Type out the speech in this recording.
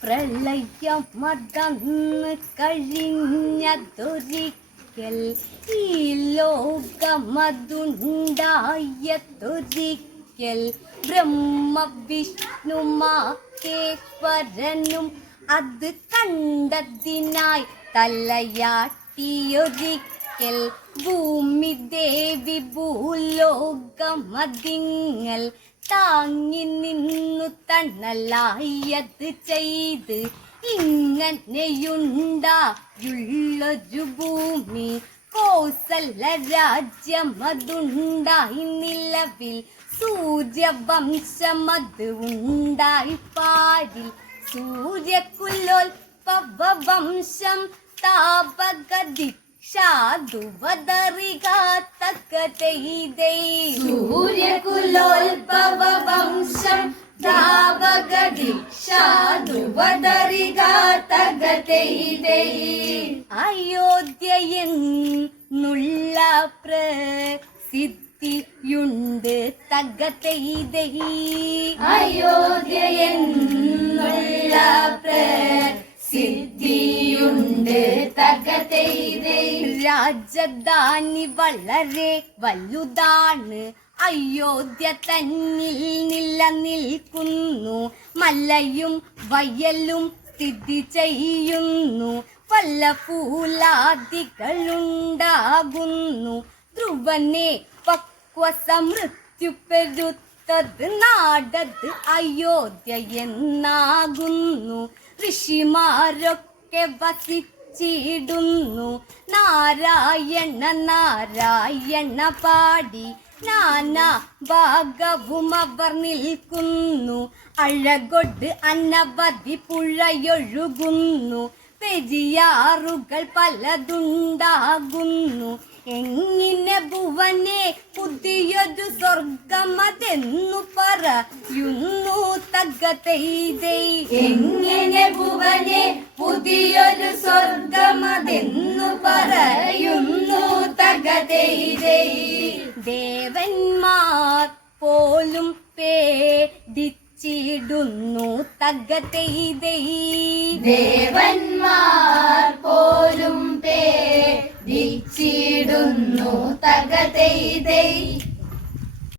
പ്രളയം മടന്ന് കഴിഞ്ഞതൊരിക്കൽ ഈ ലോകമതുണ്ടായതൊരിക്കൽ ബ്രഹ്മവിഷ്ണു മാഹേശ്വരനും അത് കണ്ടതിനായി തലയാട്ടിയൊരിക്കൽ ഭൂമി ദേവി ഭൂലോകമതിങ്ങൽ താങ്ങി നിന്നു തണലായത് ചെയ്ത് ഇങ്ങനെയുണ്ടായുള്ളൊരു ഭൂമി. കോസല രാജ്യമതുണ്ടായി നിലവിൽ സൂര്യവംശമത് ഉണ്ടായി പാരിൽ. സൂര്യകുലോൽപവംശം താപകദിക്ഷാതുവതറികാത്തകതൈതൈ സൂര്യകുലോത്ഭവംശം ദ്രാവകദീക്ഷാതുവതറികാതഗതൈതൈ അയോധ്യയെന്നുള്ള പ്രസിദ്ധിയുണ്ട് തകതൈതൈ അയോധ്യയെന്നുള്ള രാജധാനി വളരെ വലുതാണ്. അയോധ്യ തന്നിൽ നിലനിൽക്കുന്നു. മലയും വയലും സ്ഥിതി ചെയ്യുന്നു. പല പൂലാദികളുണ്ടാകുന്നു ധ്രുവനെ പക്വ സമൃത്യു പെരുത്തത് നാടത് അയോധ്യ എന്നാകുന്നു. ഋഷിമാരൊക്കെ വസിച്ചിടുന്നു നാരായണ നാരായണ പാടി. നാനാ ഭാഗവും അവർ നിൽക്കുന്നു. അഴകൊട് അനവധി പുഴയൊഴുകുന്നു. പെരിയാറുകൾ പലതുണ്ടാകുന്നു. എങ്ങിനെ ഭുവനെ പുതിയൊരു സ്വർഗമതെന്നു പറയുന്നു തകതൈതൈ എങ്ങനെ ഭുവനെ പുതിയൊരു സ്വർഗമതെന്നു പറയുന്നു തകതൈതൈ ദേവന്മാർ പോലും പേടിച്ചിടുന്നു തകതൈതൈ ദേവന്മാർ പോലും പേടിച്ചിടുന്നു തകതൈതൈ